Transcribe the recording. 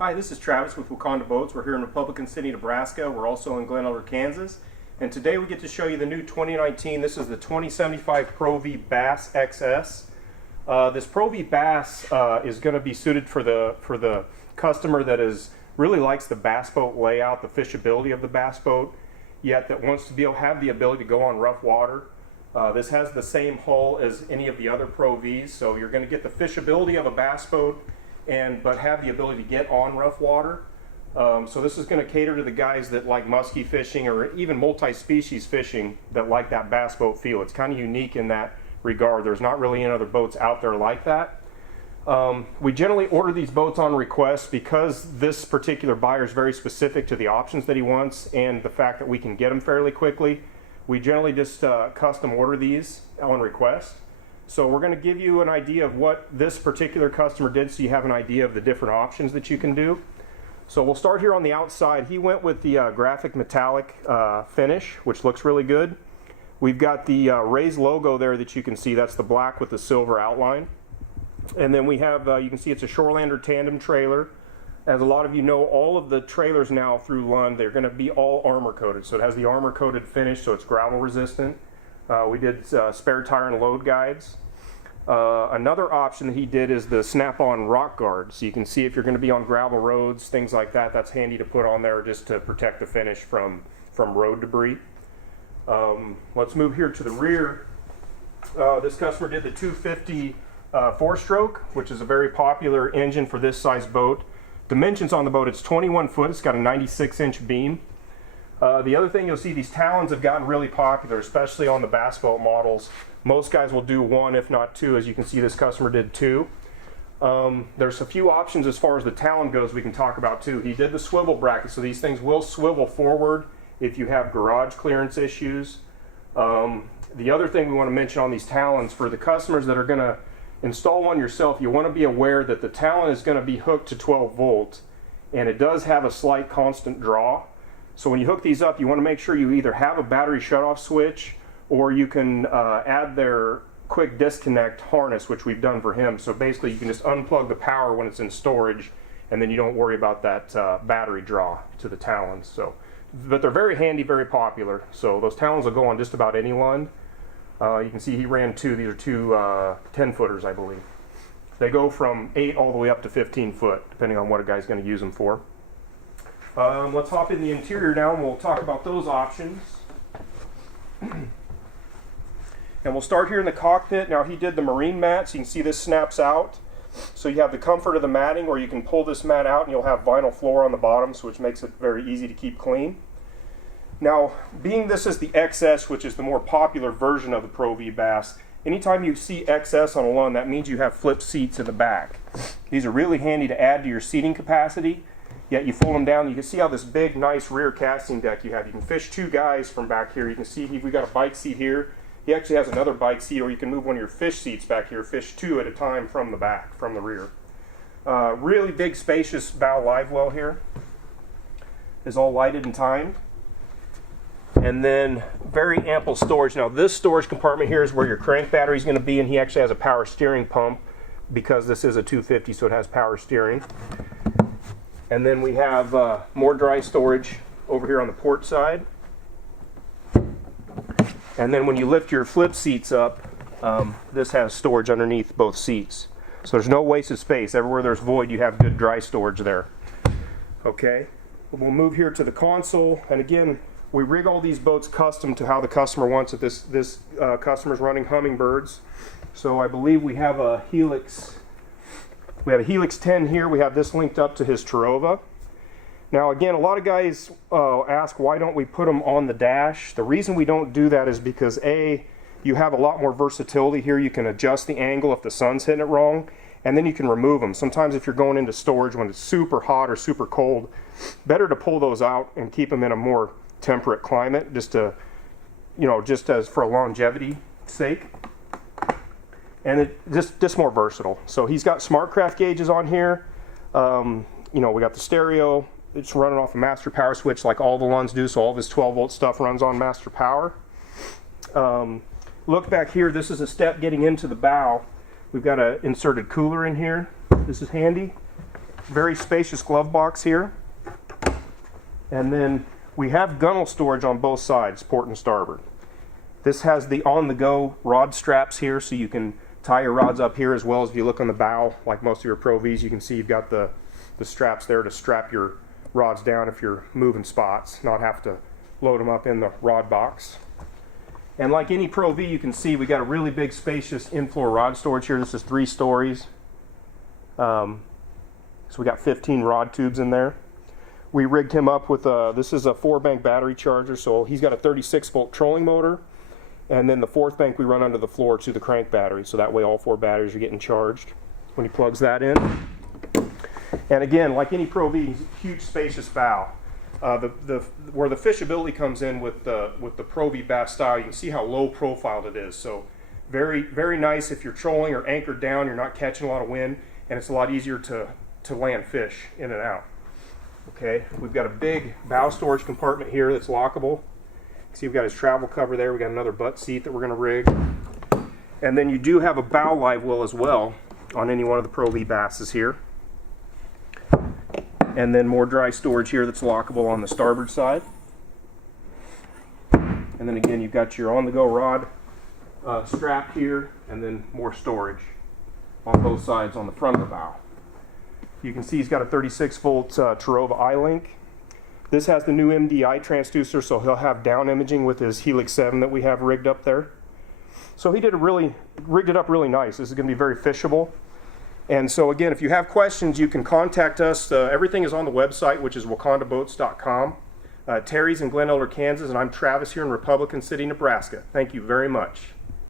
Hi, this is Travis with Waconda Boats. We're here in Republican City, Nebraska. We're also in Glen Elder, Kansas. And today we get to show you the new 2019, this is the 2075 Pro V Bass XS. This Pro V Bass is going to be suited for the customer that really likes the bass boat layout, the fishability of the bass boat, yet that wants to have the ability to go on rough water. This has the same hull as any of the other Pro Vs, so you're going to get the fishability of a bass boat, but have the ability to get on rough water. So this is going to cater to the guys that like musky fishing or even multi-species fishing that like that bass boat feel. It's kind of unique in that regard. There's not really any other boats out there like that. We generally order these boats on request because this particular buyer is very specific to the options that he wants and the fact that we can get them fairly quickly. We generally just custom order these on request. So we're going to give you an idea of what this particular customer did so you have an idea of the different options that you can do. So we'll start here on the outside. He went with the graphic metallic finish, which looks really good. We've got the Rays logo there that you can see. That's the black with the silver outline. And then we have, you can see it's a Shorelander tandem trailer. As a lot of you know, all of the trailers now through Lund, they're going to be all armor coated. So it has the armor coated finish, so it's gravel resistant. We did spare tire and load guides. Another option that he did is the snap-on rock guard. So you can see if you're going to be on gravel roads, things like that, that's handy to put on there just to protect the finish from road debris. Let's move here to the rear. This customer did the 250 four-stroke, which is a very popular engine for this size boat. Dimensions on the boat, it's 21 foot, it's got a 96-inch beam. The other thing you'll see, these talons have gotten really popular, especially on the bass boat models. Most guys will do one, if not two. As you can see, this customer did two. There's a few options as far as the talon goes we can talk about too. He did the swivel bracket, so these things will swivel forward if you have garage clearance issues. The other thing we want to mention on these talons, for the customers that are going to install one yourself, you want to be aware that the talon is going to be hooked to 12 volt, and it does have a slight constant draw. So when you hook these up, you want to make sure you either have a battery shutoff switch or you can add their quick disconnect harness, which we've done for him. So basically you can just unplug the power when it's in storage, and then you don't worry about that battery draw to the talons. So, but they're very handy, very popular. So those talons will go on just about any Lund. You can see he ran two. These are two 10-footers, I believe. They go from 8 all the way up to 15 foot, depending on what a guy's going to use them for. Let's hop in the interior now and we'll talk about those options. And we'll start here in the cockpit. Now he did the marine mat, so you can see this snaps out. So you have the comfort of the matting, or you can pull this mat out and you'll have vinyl floor on the bottom, so which makes it very easy to keep clean. Now, being this is the XS, which is the more popular version of the Pro V Bass, anytime you see XS on a Lund, that means you have flip seats in the back. These are really handy to add to your seating capacity, yet you fold them down. You can see how this big, nice rear casting deck you have. You can fish two guys from back here. You can see we've got a bike seat here. He actually has another bike seat, or you can move one of your fish seats back here, fish two at a time from the back, from the rear. Really big, spacious bow live well here. Is all lighted and timed. And then very ample storage. Now this storage compartment here is where your crank battery is going to be, and he actually has a power steering pump because this is a 250, so it has power steering. And then we have more dry storage over here on the port side. And then when you lift your flip seats up, this has storage underneath both seats. So there's no wasted space. Everywhere there's void, you have good dry storage there. Okay, we'll move here to the console. And again, we rig all these boats custom to how the customer wants it. This customer's running Hummingbirds. So I believe we have a Helix. We have a Helix 10 here. We have this linked up to his Terova. Now again, a lot of guys ask why don't we put them on the dash. The reason we don't do that is because A, you have a lot more versatility here. You can adjust the angle if the sun's hitting it wrong, and then you can remove them. Sometimes if you're going into storage when it's super hot or super cold, better to pull those out and keep them in a more temperate climate, just to, just as for a longevity sake. And it just more versatile. So he's got SmartCraft gauges on here. We got the stereo. It's running off a master power switch like all the Lunds do, so all this 12 volt stuff runs on master power. Look back here, this is a step getting into the bow. We've got an inserted cooler in here. This is handy. very spacious glove box here. And then we have gunnel storage on both sides, port and starboard. This has the on-the-go rod straps here, so you can tie your rods up here, as well as if you look on the bow, like most of your Pro Vs, you can see you've got the straps there to strap your rods down if you're moving spots, not have to load them up in the rod box. And like any Pro V, you can see we got a really big spacious in-floor rod storage here. This is 3 stories. So we got 15 rod tubes in there. We rigged him up with this is a 4-bank battery charger, so he's got a 36-volt trolling motor, and then the 4th bank we run under the floor to the crank battery, so that way all 4 batteries are getting charged when he plugs that in. And again, like any Pro V, huge spacious bow. Where the fishability comes in with the Pro V bass style, you can see how low profiled it is. So very, very nice if you're trolling or anchored down, you're not catching a lot of wind, and it's a lot easier to land fish in and out. Okay, we've got a big bow storage compartment here that's lockable. See, we've got his travel cover there. We've got another butt seat that we're going to rig. And then you do have a bow live well as well on any one of the Pro V basses here. And then more dry storage here that's lockable on the starboard side. And then again, you've got your on-the-go rod strap here, and then more storage on both sides on the front of the bow. You can see he's got a 36-volt Tarova I-Link. This has the new MDI transducer, so he'll have down imaging with his Helix 7 that we have rigged up there. So he rigged it up really nice. This is going to be very fishable. And so again, if you have questions, you can contact us. Everything is on the website, which is wacondaboats.com. Terry's in Glen Elder, Kansas, and I'm Travis here in Republican City, Nebraska. Thank you very much.